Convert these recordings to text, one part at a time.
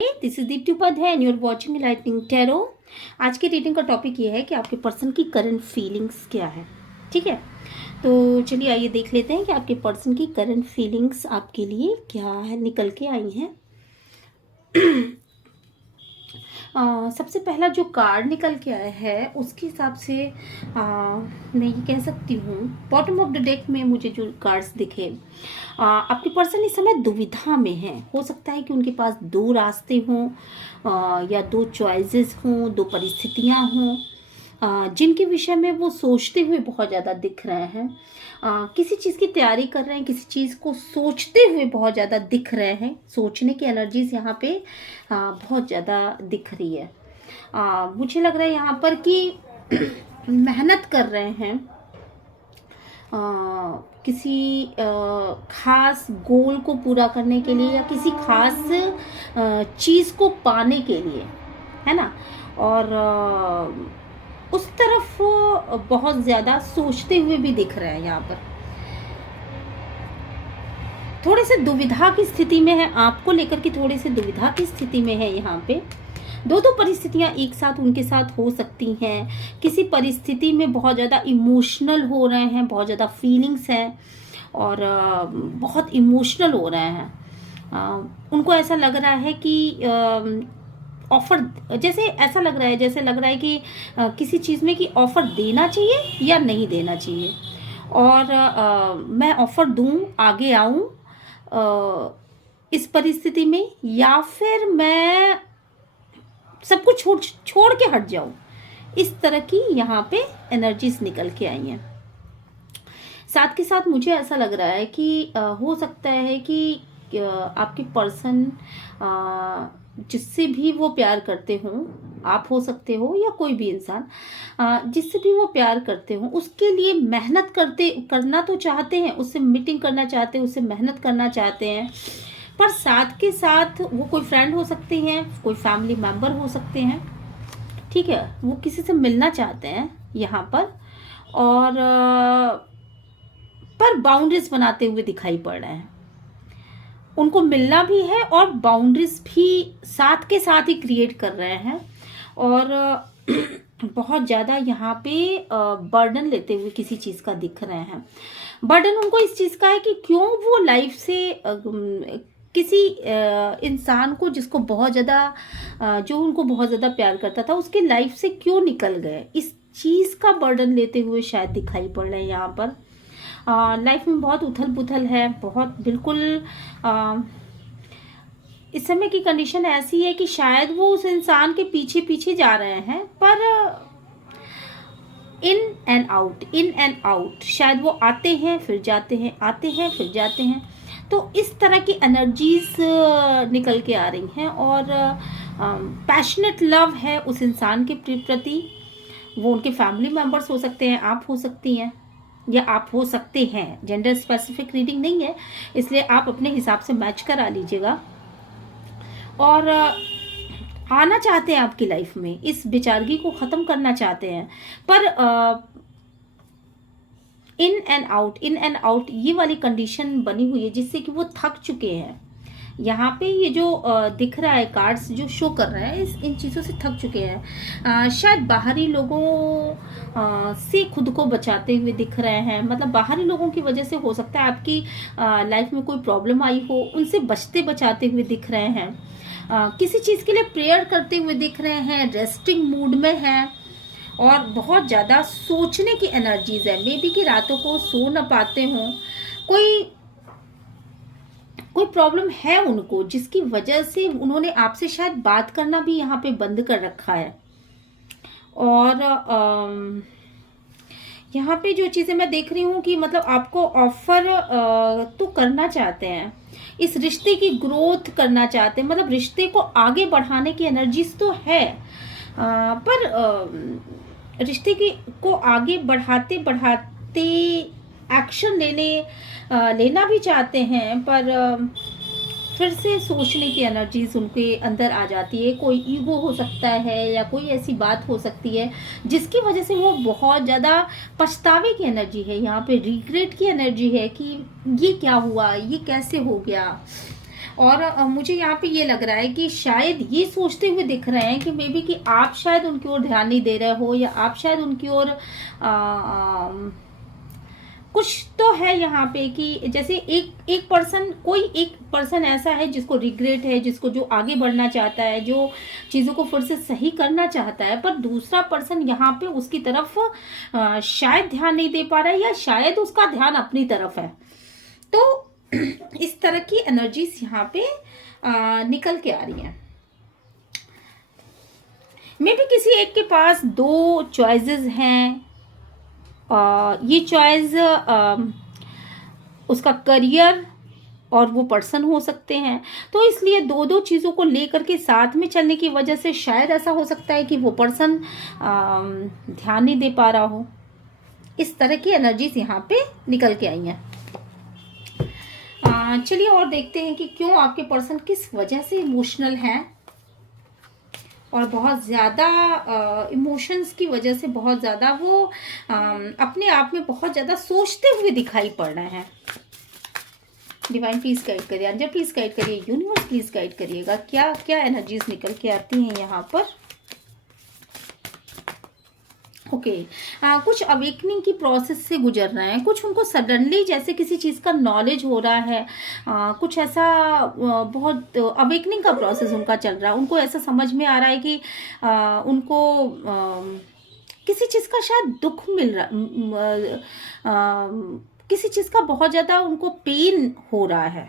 This is Deepti Upadhyay and you are watching lightning tarot. आज की reading का टॉपिक ये है कि आपके पर्सन की करंट फीलिंग्स क्या है। ठीक है, तो चलिए आइए देख लेते हैं कि आपके पर्सन की करंट फीलिंग्स आपके लिए क्या है निकल के आई हैं। सबसे पहला जो कार्ड निकल के आया है उसके हिसाब से मैं ये कह सकती हूँ, बॉटम ऑफ द डेक में मुझे जो कार्ड्स दिखे, आपके पर्सन इस समय दुविधा में है। हो सकता है कि उनके पास दो रास्ते हों या दो चॉइसेस हों, दो परिस्थितियाँ हों जिनके विषय में वो सोचते हुए बहुत ज़्यादा दिख रहे हैं। किसी चीज़ की तैयारी कर रहे हैं, किसी चीज़ को सोचते हुए बहुत ज़्यादा दिख रहे हैं। सोचने की एनर्जीज यहाँ पे बहुत ज़्यादा दिख रही है। मुझे लग रहा है यहाँ पर कि मेहनत कर रहे हैं किसी खास गोल को पूरा करने के लिए या किसी खास चीज़ को पाने के लिए, है ना। और उस तरफ बहुत ज़्यादा सोचते हुए भी दिख रहे हैं। यहाँ पर थोड़े से दुविधा की स्थिति में है, आपको लेकर के थोड़ी सी दुविधा की स्थिति में है। यहाँ पे दो परिस्थितियां एक साथ उनके साथ हो सकती हैं। किसी परिस्थिति में बहुत ज़्यादा इमोशनल हो रहे हैं, बहुत ज़्यादा फीलिंग्स है और बहुत इमोशनल हो रहे हैं। उनको ऐसा लग रहा है कि ऑफर, जैसे ऐसा लग रहा है, जैसे लग रहा है कि किसी चीज़ में कि ऑफर देना चाहिए या नहीं देना चाहिए, और मैं ऑफर दूं, आगे आऊं इस परिस्थिति में, या फिर मैं सब कुछ छोड़ के हट जाऊं। इस तरह की यहाँ पे एनर्जीज निकल के आई हैं। साथ के साथ मुझे ऐसा लग रहा है कि हो सकता है कि आपके पर्सन जिससे भी वो प्यार करते हों, आप हो सकते हो या कोई भी इंसान जिससे भी वो प्यार करते हो, उसके लिए मेहनत करना तो चाहते हैं, उससे मीटिंग करना चाहते हैं, उससे मेहनत करना चाहते हैं, पर साथ के साथ वो कोई फ्रेंड हो सकते हैं, कोई फैमिली मेंबर हो सकते हैं, ठीक है, वो किसी से मिलना चाहते हैं यहाँ पर, और पर बाउंड्रीज बनाते हुए दिखाई पड़ रहे हैं। उनको मिलना भी है और बाउंड्रीज भी साथ के साथ ही क्रिएट कर रहे हैं, और बहुत ज़्यादा यहाँ पे बर्डन लेते हुए किसी चीज़ का दिख रहे हैं। बर्डन उनको इस चीज़ का है कि क्यों वो लाइफ से किसी इंसान को जिसको बहुत ज़्यादा जो उनको बहुत ज़्यादा प्यार करता था, उसके लाइफ से क्यों निकल गए, इस चीज़ का बर्डन लेते हुए शायद दिखाई पड़ रहे हैं यहाँ पर। लाइफ में बहुत उथल पुथल है, बहुत बिल्कुल इस समय की कंडीशन ऐसी है कि शायद वो उस इंसान के पीछे पीछे जा रहे हैं, पर इन एंड आउट शायद वो आते हैं फिर जाते हैं, आते हैं फिर जाते हैं। तो इस तरह की एनर्जीज निकल के आ रही हैं, और पैशनेट लव है उस इंसान के प्रति। वो उनके फैमिली मेंबर्स हो सकते हैं, आप हो सकती हैं या आप हो सकते हैं। जेंडर स्पेसिफिक रीडिंग नहीं है, इसलिए आप अपने हिसाब से मैच करा लीजिएगा। और आना चाहते हैं आपकी लाइफ में, इस बेचारगी को ख़त्म करना चाहते हैं, पर इन एंड आउट ये वाली कंडीशन बनी हुई है जिससे कि वो थक चुके हैं। यहाँ पे ये जो दिख रहा है, कार्ड्स जो शो कर रहा है, इन चीज़ों से थक चुके हैं। शायद बाहरी लोगों से खुद को बचाते हुए दिख रहे हैं, मतलब बाहरी लोगों की वजह से हो सकता है आपकी लाइफ में कोई प्रॉब्लम आई हो, उनसे बचते बचाते हुए दिख रहे हैं। किसी चीज़ के लिए प्रेयर करते हुए दिख रहे हैं, रेस्टिंग मूड में है, और बहुत ज़्यादा सोचने की एनर्जीज है। मे बी कि रातों को सो न पाते हों, कोई प्रॉब्लम है उनको जिसकी वजह से उन्होंने आपसे शायद बात करना भी यहाँ पे बंद कर रखा है। और यहाँ पे जो चीज़ें मैं देख रही हूँ कि मतलब आपको ऑफर तो करना चाहते हैं, इस रिश्ते की ग्रोथ करना चाहते हैं, मतलब रिश्ते को आगे बढ़ाने की एनर्जीज तो है, पर रिश्ते को आगे बढ़ाते बढ़ाते एक्शन लेना भी चाहते हैं, पर फिर से सोचने की एनर्जीज उनके अंदर आ जाती है। कोई ईगो हो सकता है या कोई ऐसी बात हो सकती है जिसकी वजह से वो बहुत ज़्यादा पछतावे की एनर्जी है, यहाँ पे रिग्रेट की एनर्जी है कि ये क्या हुआ, ये कैसे हो गया। और मुझे यहाँ पे ये लग रहा है कि शायद ये सोचते हुए दिख रहे हैं कि मे बी कि आप शायद उनकी ओर ध्यान नहीं दे रहे हो, या आप शायद उनकी ओर कुछ तो है यहाँ पे कि जैसे एक पर्सन, कोई एक पर्सन ऐसा है जिसको रिग्रेट है, जिसको जो आगे बढ़ना चाहता है, जो चीज़ों को फिर से सही करना चाहता है, पर दूसरा पर्सन यहाँ पे उसकी तरफ शायद ध्यान नहीं दे पा रहा है, या शायद उसका ध्यान अपनी तरफ है। तो इस तरह की एनर्जीज यहाँ पे निकल के आ रही हैं। मे भी किसी एक के पास दो चॉइसेस हैं। ये चॉइस उसका करियर और वो पर्सन हो सकते हैं। तो इसलिए दो दो चीज़ों को लेकर के साथ में चलने की वजह से शायद ऐसा हो सकता है कि वो पर्सन ध्यान नहीं दे पा रहा हो। इस तरह की एनर्जीज यहाँ पे निकल के आई हैं। चलिए और देखते हैं कि क्यों आपके पर्सन किस वजह से इमोशनल हैं, और बहुत ज़्यादा इमोशंस की वजह से बहुत ज़्यादा वो अपने आप में बहुत ज़्यादा सोचते हुए दिखाई पड़ रहे हैं। डिवाइन प्लीज गाइड करिए, एंजल प्लीज गाइड करिए, यूनिवर्स प्लीज गाइड करिएगा, क्या क्या एनर्जीज निकल के आती हैं यहाँ पर। ओके कुछ अवेकनिंग की प्रोसेस से गुजर रहे हैं, कुछ उनको सडनली जैसे किसी चीज़ का नॉलेज हो रहा है, कुछ ऐसा बहुत अवेकनिंग का प्रोसेस उनका चल रहा है। उनको ऐसा समझ में आ रहा है कि उनको किसी चीज़ का शायद दुख मिल रहा, किसी चीज़ का बहुत ज़्यादा उनको पेन हो रहा है।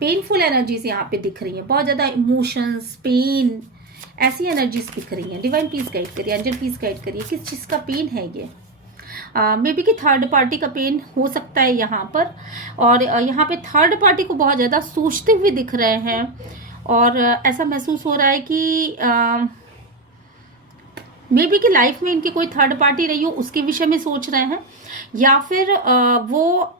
पेनफुल एनर्जीज यहाँ पे दिख रही हैं, बहुत ज़्यादा इमोशंस, पेन, ऐसी एनर्जीज दिख रही हैं। डिवाइन प्लीज गाइड करिए, एंजल प्लीज गाइड करिए, किस चीज़ का पेन है ये। मे बी कि थर्ड पार्टी का पेन हो सकता है यहाँ पर, और यहाँ पे थर्ड पार्टी को बहुत ज़्यादा सोचते हुए दिख रहे हैं, और ऐसा महसूस हो रहा है कि मे बी कि लाइफ में इनकी कोई थर्ड पार्टी रही हो, उसके विषय में सोच रहे हैं, या फिर वो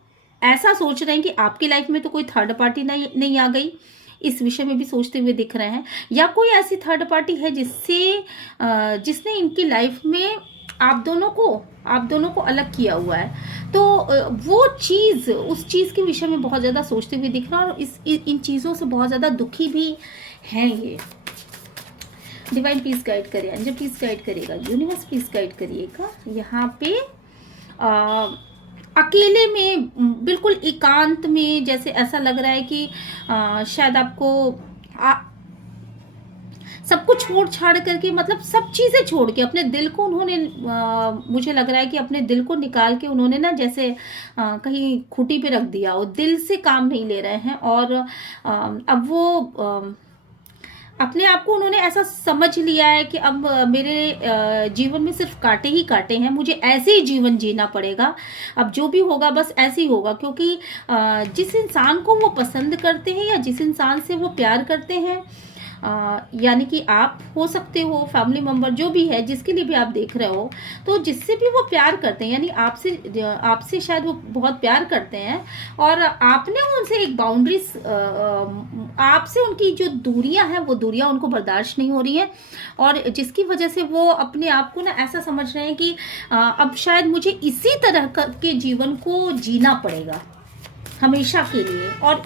ऐसा सोच रहे हैं कि आपकी लाइफ में तो कोई थर्ड पार्टी नहीं आ गई, इस विषय में भी सोचते हुए दिख रहे हैं। या कोई ऐसी थर्ड पार्टी है जिसने इनकी लाइफ में आप दोनों को अलग किया हुआ है। तो वो चीज़, उस चीज़ के विषय में बहुत ज़्यादा सोचते हुए दिख रहा है, और इन चीज़ों से बहुत ज़्यादा दुखी भी हैं ये। डिवाइन प्लीज गाइड करिए, एंजल प्लीज गाइड करिएगा, यूनिवर्स प्लीज गाइड करिएगा। यहाँ पे अकेले में, बिल्कुल एकांत में, जैसे ऐसा लग रहा है कि शायद आपको सब कुछ छोड़ छाड़ करके, मतलब सब चीज़ें छोड़ के अपने दिल को उन्होंने, मुझे लग रहा है कि अपने दिल को निकाल के उन्होंने ना जैसे कहीं खूंटी पे रख दिया हो, दिल से काम नहीं ले रहे हैं। और अब वो अपने आप को उन्होंने ऐसा समझ लिया है कि अब मेरे जीवन में सिर्फ कांटे ही कांटे हैं, मुझे ऐसे ही जीवन जीना पड़ेगा, अब जो भी होगा बस ऐसे ही होगा। क्योंकि जिस इंसान को वो पसंद करते हैं, या जिस इंसान से वो प्यार करते हैं, यानी कि आप हो सकते हो, फैमिली मेम्बर जो भी है, जिसके लिए भी आप देख रहे हो, तो जिससे भी वो प्यार करते हैं, यानी आपसे शायद वो बहुत प्यार करते हैं, और आपने उनसे एक बाउंड्रीज, आपसे उनकी जो दूरियां हैं, वो दूरियां उनको बर्दाश्त नहीं हो रही हैं, और जिसकी वजह से वो अपने आप को ना ऐसा समझ रहे हैं कि अब शायद मुझे इसी तरह के जीवन को जीना पड़ेगा हमेशा के लिए। और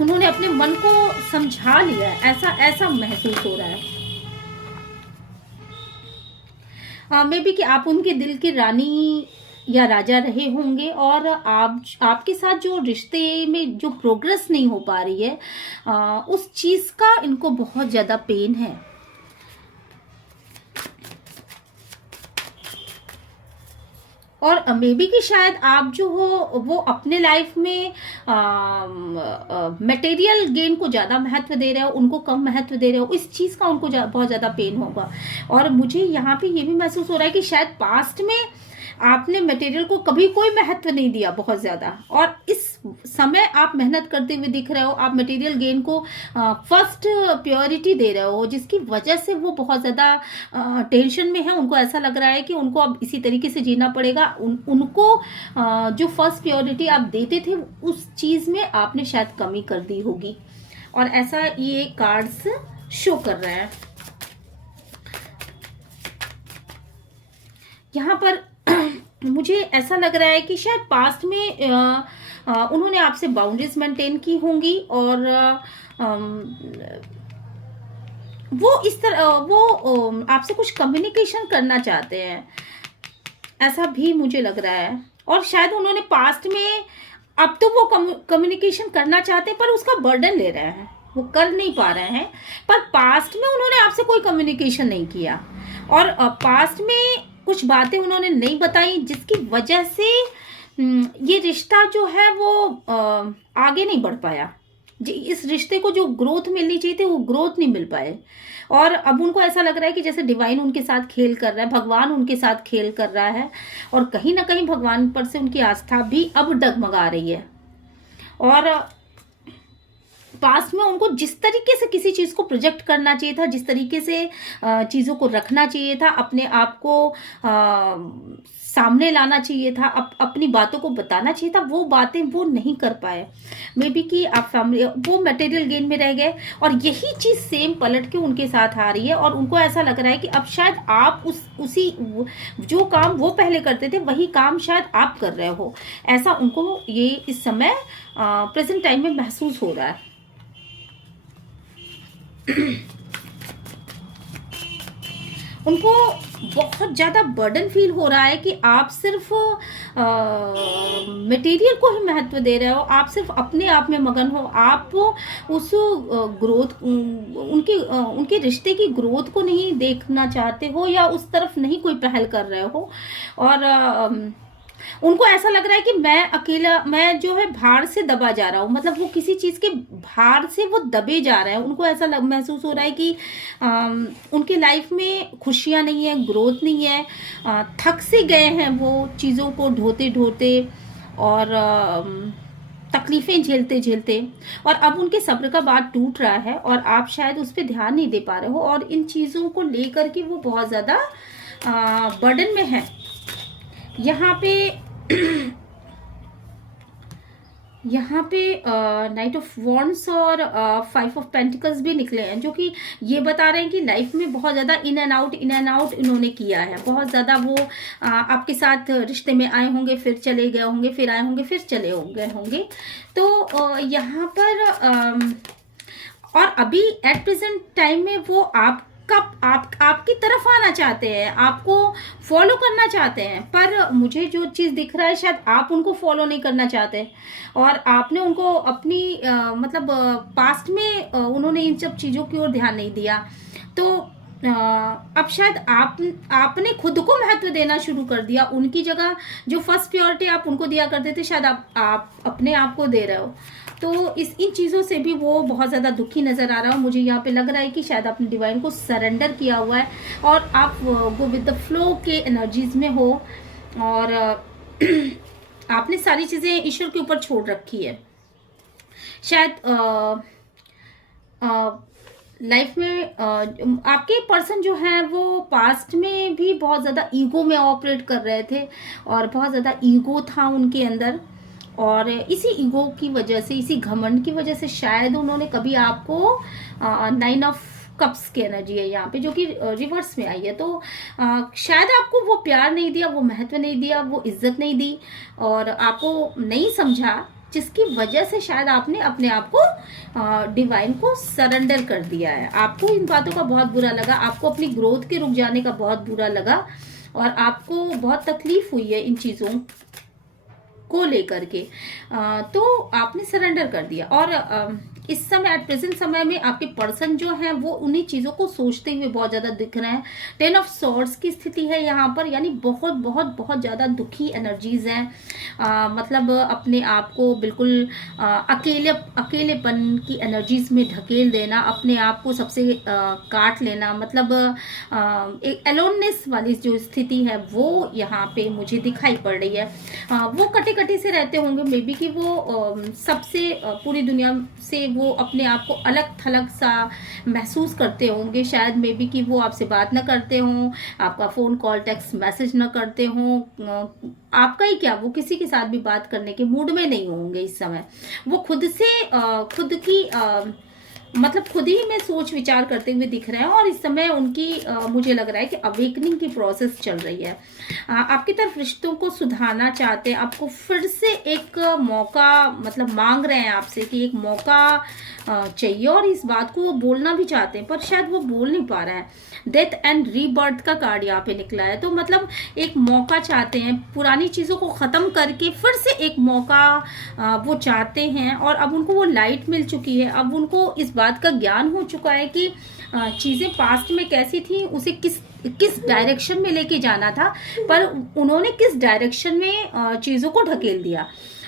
उन्होंने अपने मन को समझा लिया, ऐसा महसूस हो रहा है। मे बी कि आप उनके दिल की रानी या राजा रहे होंगे, और आपके साथ जो रिश्ते में जो प्रोग्रेस नहीं हो पा रही है, उस चीज़ का इनको बहुत ज़्यादा पेन है। और मे बी कि शायद आप जो हो वो अपने लाइफ में मटेरियल गेन को ज़्यादा महत्व दे रहे हो, उनको कम महत्व दे रहे हो, इस चीज़ का उनको बहुत ज़्यादा पेन होगा। और मुझे यहाँ पे ये भी महसूस हो रहा है कि शायद पास्ट में आपने मटेरियल को कभी कोई महत्व नहीं दिया बहुत ज़्यादा, और इस समय आप मेहनत करते हुए दिख रहे हो, आप मटेरियल गेन को फर्स्ट प्रायोरिटी दे रहे हो, जिसकी वजह से वो बहुत ज़्यादा टेंशन में है। उनको ऐसा लग रहा है कि उनको अब इसी तरीके से जीना पड़ेगा। उनको जो फर्स्ट प्रायोरिटी आप देते थे, उस चीज़ में आपने शायद कमी कर दी होगी, और ऐसा ये कार्ड्स शो कर रहे हैं। यहाँ पर मुझे ऐसा लग रहा है कि शायद पास्ट में उन्होंने आपसे बाउंड्रीज मेंटेन की होंगी और वो इस तरह वो आपसे कुछ कम्युनिकेशन करना चाहते हैं, ऐसा भी मुझे लग रहा है। और शायद उन्होंने पास्ट में, अब तो वो कम्युनिकेशन करना चाहते हैं पर उसका बर्डन ले रहे हैं, वो कर नहीं पा रहे हैं। पर पास्ट में उन्होंने आपसे कोई कम्युनिकेशन नहीं किया और पास्ट में कुछ बातें उन्होंने नहीं बताई, जिसकी वजह से ये रिश्ता जो है वो आगे नहीं बढ़ पाया। इस रिश्ते को जो ग्रोथ मिलनी चाहिए थी वो ग्रोथ नहीं मिल पाए। और अब उनको ऐसा लग रहा है कि जैसे डिवाइन उनके साथ खेल कर रहा है, भगवान उनके साथ खेल कर रहा है और कहीं ना कहीं भगवान पर से उनकी आस्था भी अब डगमगा रही है। और पास्ट में उनको जिस तरीके से किसी चीज़ को प्रोजेक्ट करना चाहिए था, जिस तरीके से चीज़ों को रखना चाहिए था, अपने आप को सामने लाना चाहिए था, अपनी बातों को बताना चाहिए था, वो बातें वो नहीं कर पाए। मे बी कि आप फैमिली, वो मटेरियल गेन में रह गए और यही चीज़ सेम पलट के उनके साथ आ रही है। और उनको ऐसा लग रहा है कि अब शायद आप उसी जो काम वो पहले करते थे वही काम शायद आप कर रहे हो, ऐसा उनको ये इस समय प्रेजेंट टाइम में महसूस हो रहा है। उनको बहुत ज़्यादा बर्डन फील हो रहा है कि आप सिर्फ मटेरियल को ही महत्व दे रहे हो, आप सिर्फ अपने आप में मगन हो, आप उस ग्रोथ, उनके रिश्ते की ग्रोथ को नहीं देखना चाहते हो या उस तरफ नहीं कोई पहल कर रहे हो। और उनको ऐसा लग रहा है कि मैं अकेला, मैं जो है भार से दबा जा रहा हूँ, मतलब वो किसी चीज़ के भार से वो दबे जा रहे हैं। उनको ऐसा महसूस हो रहा है कि उनके लाइफ में खुशियाँ नहीं है, ग्रोथ नहीं है, थक से गए हैं वो चीज़ों को ढोते ढोते और तकलीफ़ें झेलते झेलते। और अब उनके सब्र का बात टूट रहा है और आप शायद उस पर ध्यान नहीं दे पा रहे हो और इन चीज़ों को लेकर के वो बहुत ज़्यादा बर्डन में है। यहाँ पे नाइट ऑफ वॉन्ड्स और 5 ऑफ पेंटिकल्स भी निकले हैं, जो कि ये बता रहे हैं कि लाइफ में बहुत ज़्यादा इन एंड आउट इन्होंने किया है। बहुत ज़्यादा वो आपके साथ रिश्ते में आए होंगे, फिर चले गए होंगे, फिर आए होंगे, फिर चले गए होंगे। तो यहाँ पर और अभी एट प्रेजेंट टाइम में वो आपकी तरफ आना चाहते हैं, आपको फॉलो करना चाहते हैं। पर मुझे जो चीज़ दिख रहा है शायद आप उनको फॉलो नहीं करना चाहते और आपने उनको अपनी मतलब पास्ट में उन्होंने इन सब चीज़ों की ओर ध्यान नहीं दिया। तो अब शायद आपने खुद को महत्व देना शुरू कर दिया। उनकी जगह जो फर्स्ट प्रायोरिटी आप उनको दिया करते थे, शायद आप अपने आप को दे रहे हो। तो इन चीज़ों से भी वो बहुत ज़्यादा दुखी नज़र आ रहा है। मुझे यहाँ पे लग रहा है कि शायद आपने डिवाइन को सरेंडर किया हुआ है और आप गो विद द फ्लो के एनर्जीज में हो और आपने सारी चीज़ें ईश्वर के ऊपर छोड़ रखी है। शायद लाइफ में आपके पर्सन जो है वो पास्ट में भी बहुत ज़्यादा ईगो में ऑपरेट कर रहे थे और बहुत ज़्यादा ईगो था उनके अंदर। और इसी ईगो की वजह से, इसी घमंड की वजह से शायद उन्होंने कभी आपको 9 ऑफ कप्स की एनर्जी है यहाँ पे जो कि रिवर्स में आई है। तो शायद आपको वो प्यार नहीं दिया, वो महत्व नहीं दिया, वो इज्जत नहीं दी और आपको नहीं समझा, जिसकी वजह से शायद आपने अपने आप को डिवाइन को सरेंडर कर दिया है। आपको इन बातों का बहुत बुरा लगा, आपको अपनी ग्रोथ के रुक जाने का बहुत बुरा लगा और आपको बहुत तकलीफ हुई है इन चीज़ों को लेकर के। तो आपने सरेंडर कर दिया और इस समय एट प्रेजेंट समय में आपके पर्सन जो है वो उन्हीं चीज़ों को सोचते हुए बहुत ज़्यादा दिख रहे हैं। 10 ऑफ सॉर्ड्स की स्थिति है यहाँ पर, यानी बहुत बहुत बहुत ज़्यादा दुखी एनर्जीज हैं। मतलब अपने आप को बिल्कुल अकेलेपन की एनर्जीज में ढकेल देना, अपने आप को सबसे काट लेना, मतलब एक एलोननेस वाली जो स्थिति है वो यहाँ पे मुझे दिखाई पड़ रही है। वो कटे कटे से रहते होंगे, मे बी कि वो सबसे पूरी दुनिया से वो अपने आप को अलग थलग सा महसूस करते होंगे। शायद मे बी कि वो आपसे बात ना करते हों, आपका फ़ोन कॉल टेक्स्ट मैसेज ना करते हों, आपका ही क्या वो किसी के साथ भी बात करने के मूड में नहीं होंगे इस समय। वो खुद से खुद की मतलब खुद ही में सोच विचार करते हुए दिख रहे हैं, और इस समय उनकी मुझे लग रहा है कि अवेकनिंग की प्रोसेस चल रही है। आपकी तरफ रिश्तों को सुधारना चाहते हैं, आपको फिर से एक मौका मतलब मांग रहे हैं आपसे कि एक मौका चाहिए, और इस बात को वो बोलना भी चाहते हैं पर शायद वो बोल नहीं पा रहे हैं। डेथ एंड रीबर्थ का कार्ड यहाँ पे निकला है, तो मतलब एक मौका चाहते हैं, पुरानी चीज़ों को ख़त्म करके फिर से एक मौका वो चाहते हैं। और अब उनको वो लाइट मिल चुकी है, अब उनको इस बात का ज्ञान हो चुका है कि चीज़ें पास्ट में कैसी थी, उसे किस किस डायरेक्शन में लेके जाना था, पर उन्होंने किस डायरेक्शन में चीज़ों को ढकेल दिया,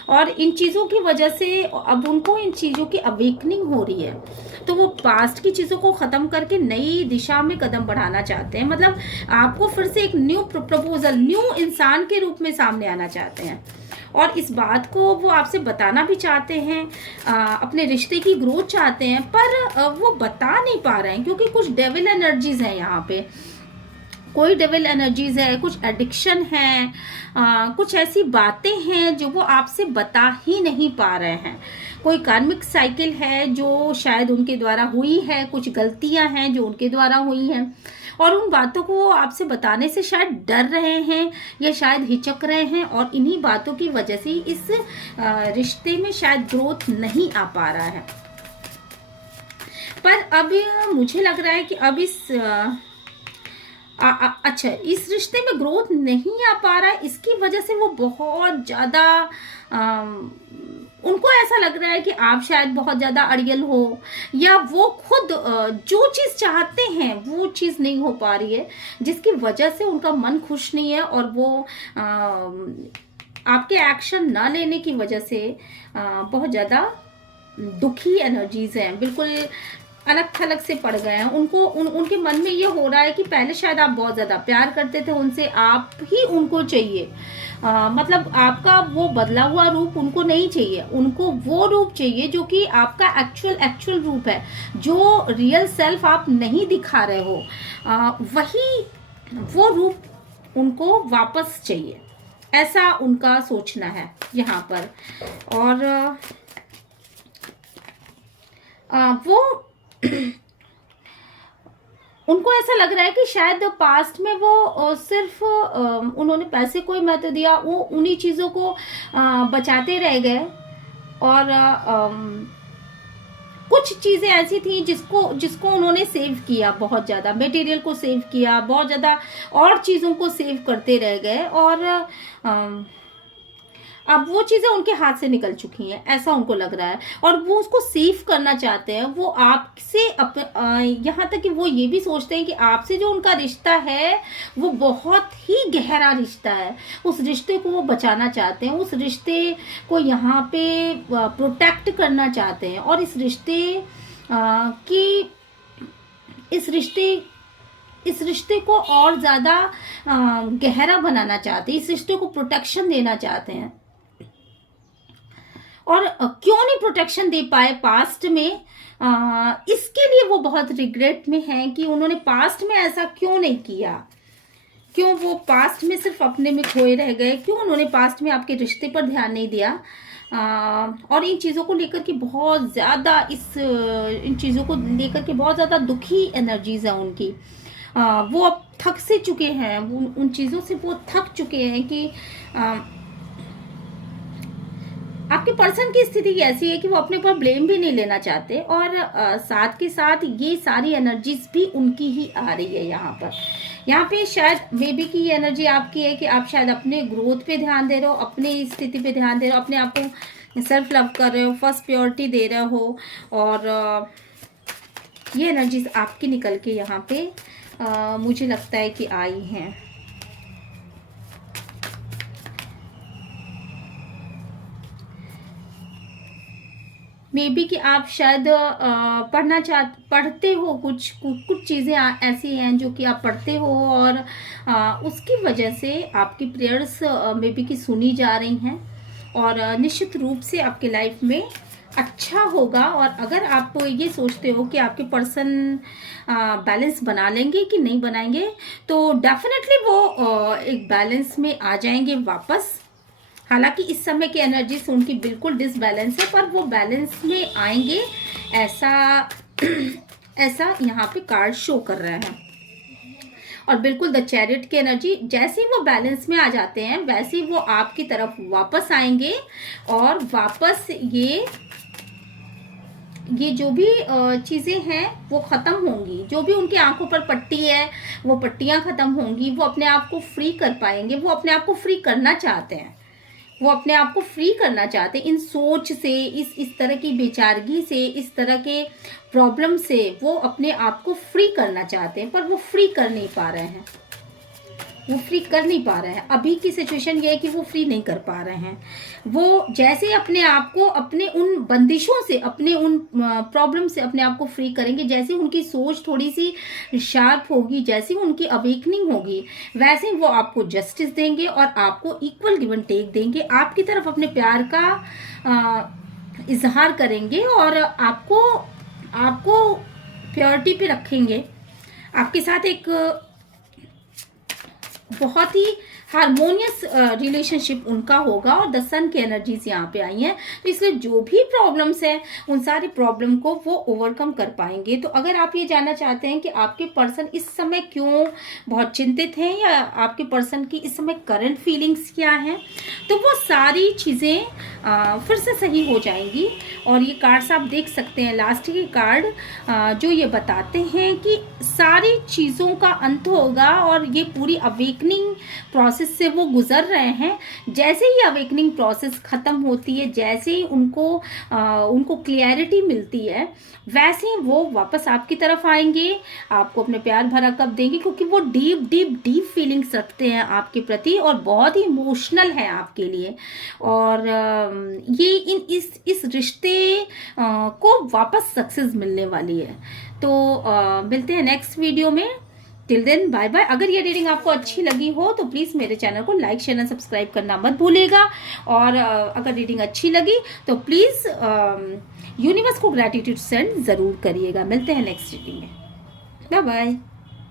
और इन चीज़ों की वजह से अब उनको इन चीज़ों की अवेकनिंग हो रही है। तो वो पास्ट की चीज़ों को ख़त्म करके नई दिशा में कदम बढ़ाना चाहते हैं, मतलब आपको फिर से एक न्यू प्रपोजल, न्यू इंसान के रूप में सामने आना चाहते हैं, और इस बात को वो आपसे बताना भी चाहते हैं। अपने रिश्ते की ग्रोथ चाहते हैं, पर वो बता नहीं पा रहे हैं क्योंकि कुछ डेविल एनर्जीज हैं यहाँ पे। कोई डेविल एनर्जीज है, कुछ एडिक्शन है, कुछ ऐसी बातें हैं जो वो आपसे बता ही नहीं पा रहे हैं। कोई कार्मिक साइकिल है जो शायद उनके द्वारा हुई है, कुछ गलतियां हैं जो उनके द्वारा हुई हैं, और उन बातों को वो आपसे बताने से शायद डर रहे हैं या शायद हिचक रहे हैं, और इन्हीं बातों की वजह से इस रिश्ते में शायद ग्रोथ नहीं आ पा रहा है। पर अब मुझे लग रहा है कि अब इस अच्छा, इस रिश्ते में ग्रोथ नहीं आ पा रहा है, इसकी वजह से वो बहुत ज़्यादा उनको ऐसा लग रहा है कि आप शायद बहुत ज़्यादा अड़ियल हो, या वो खुद जो चीज़ चाहते हैं वो चीज़ नहीं हो पा रही है, जिसकी वजह से उनका मन खुश नहीं है, और वो आपके एक्शन ना लेने की वजह से बहुत ज़्यादा दुखी एनर्जीज हैं, बिल्कुल अलग थलग से पड़ गए हैं। उनको उनके मन में ये हो रहा है कि पहले शायद आप बहुत ज़्यादा प्यार करते थे उनसे, आप ही उनको चाहिए, मतलब आपका वो बदला हुआ रूप उनको नहीं चाहिए, उनको वो रूप चाहिए जो कि आपका एक्चुअल रूप है, जो रियल सेल्फ आप नहीं दिखा रहे हो, वही वो रूप उनको वापस चाहिए, ऐसा उनका सोचना है यहाँ पर। और वो उनको ऐसा लग रहा है कि शायद पास्ट में वो सिर्फ उन्होंने पैसे को ही महत्व दिया, वो उन्हीं चीज़ों को बचाते रह गए, और कुछ चीज़ें ऐसी थी जिसको उन्होंने सेव किया, बहुत ज़्यादा मटेरियल को सेव किया, बहुत ज़्यादा और चीज़ों को सेव करते रह गए, और अब वो चीज़ें उनके हाथ से निकल चुकी हैं, ऐसा उनको लग रहा है, और वो उसको सेव करना चाहते हैं। वो आपसे यहाँ तक कि वो ये भी सोचते हैं कि आपसे जो उनका रिश्ता है वो बहुत ही गहरा रिश्ता है, उस रिश्ते को वो बचाना चाहते हैं, उस रिश्ते को यहाँ पे प्रोटेक्ट करना चाहते हैं, और इस रिश्ते को और ज़्यादा गहरा बनाना चाहते हैं, इस रिश्ते को प्रोटेक्शन देना चाहते हैं। और क्यों नहीं प्रोटेक्शन दे पाए पास्ट में, इसके लिए वो बहुत रिग्रेट में है कि उन्होंने पास्ट में ऐसा क्यों नहीं किया, क्यों वो पास्ट में सिर्फ अपने में खोए रह गए, क्यों उन्होंने पास्ट में आपके रिश्ते पर ध्यान नहीं दिया। और इन चीज़ों को लेकर के बहुत ज़्यादा इन चीज़ों को लेकर के बहुत ज़्यादा दुखी एनर्जीज है उनकी। वो अब थक से चुके हैं, उन चीज़ों से वो थक चुके हैं कि आपके पर्सन की स्थिति ऐसी है कि वो अपने ऊपर ब्लेम भी नहीं लेना चाहते, और साथ के साथ ये सारी एनर्जीज भी उनकी ही आ रही है यहाँ पे शायद मे बी की ये एनर्जी आपकी है कि आप शायद अपने ग्रोथ पे ध्यान दे रहे हो, अपनी स्थिति पे ध्यान दे रहे हो, अपने आप को सेल्फ लव कर रहे हो, फर्स्ट प्योरिटी दे रहे हो, और ये एनर्जीज आपकी निकल के यहाँ पे मुझे लगता है कि आई हैं। मे बी कि आप शायद पढ़ते हो, कुछ चीज़ें ऐसी हैं जो कि आप पढ़ते हो, और उसकी वजह से आपकी प्रेयर्स मे बी कि सुनी जा रही हैं, और निश्चित रूप से आपके लाइफ में अच्छा होगा। और अगर आप ये सोचते हो कि आपके पर्सन बैलेंस बना लेंगे कि नहीं बनाएंगे, तो डेफिनेटली वो एक बैलेंस में आ जाएंगे वापस। हालांकि इस समय की एनर्जी से उनकी बिल्कुल डिसबैलेंस है, पर वो बैलेंस में आएंगे, ऐसा ऐसा यहाँ पे कार्ड शो कर रहा है। और बिल्कुल द चैरियट की एनर्जी, जैसे ही वो बैलेंस में आ जाते हैं वैसे ही वो आपकी तरफ वापस आएंगे और वापस ये जो भी चीज़ें हैं वो ख़त्म होंगी। जो भी उनकी आंखों पर पट्टी है वो पट्टियां ख़त्म होंगी। वो अपने आप को फ्री कर पाएंगे। वो अपने आप को फ्री करना चाहते हैं। वो अपने आप को फ्री करना चाहते हैं इन सोच से, इस तरह की बेचारगी से, इस तरह के प्रॉब्लम से वो अपने आप को फ्री करना चाहते हैं, पर वो फ्री कर नहीं पा रहे हैं। वो फ्री कर नहीं पा रहे हैं। अभी की सिचुएशन ये है कि वो फ्री नहीं कर पा रहे हैं। वो जैसे अपने आप को अपने उन बंदिशों से, अपने उन प्रॉब्लम से अपने आप को फ्री करेंगे, जैसे उनकी सोच थोड़ी सी शार्प होगी, जैसे उनकी अवेकनिंग होगी, वैसे ही वो आपको जस्टिस देंगे और आपको इक्वल गिव एंड टेक देंगे। आपकी तरफ अपने प्यार का इजहार करेंगे और आपको प्योरिटी पे रखेंगे। आपके साथ एक बहुत ही हारमोनियस रिलेशनशिप उनका होगा। और द सन की एनर्जीज यहाँ पे आई हैं, तो इसलिए जो भी प्रॉब्लम्स हैं उन सारी प्रॉब्लम को वो ओवरकम कर पाएंगे। तो अगर आप ये जानना चाहते हैं कि आपके पर्सन इस समय क्यों बहुत चिंतित हैं या आपके पर्सन की इस समय करंट फीलिंग्स क्या हैं, तो वो सारी चीज़ें फिर से सही हो जाएंगी। और ये कार्ड्स आप देख सकते हैं, लास्ट के कार्ड जो ये बताते हैं कि सारी चीज़ों का अंत होगा और ये पूरी अवेकनिंग प्रोसेस से वो गुजर रहे हैं। जैसे ही अवेकनिंग प्रोसेस खत्म होती है, जैसे ही उनको क्लियरिटी मिलती है, वैसे ही वो वापस आपकी तरफ आएंगे, आपको अपने प्यार भरा कब देंगे, क्योंकि वो डीप डीप डीप फीलिंग्स रखते हैं आपके प्रति और बहुत ही इमोशनल है आपके लिए। और ये इस रिश्ते को वापस सक्सेस मिलने वाली है। तो मिलते हैं नेक्स्ट वीडियो में। Till then bye bye. अगर ये रीडिंग आपको अच्छी लगी हो तो प्लीज़ मेरे चैनल को लाइक शेयर एंड सब्सक्राइब करना मत भूलिएगा। और अगर रीडिंग अच्छी लगी तो प्लीज़ यूनिवर्स को ग्रैटिट्यूड सेंड ज़रूर करिएगा। मिलते हैं नेक्स्ट रीडिंग में। Bye bye.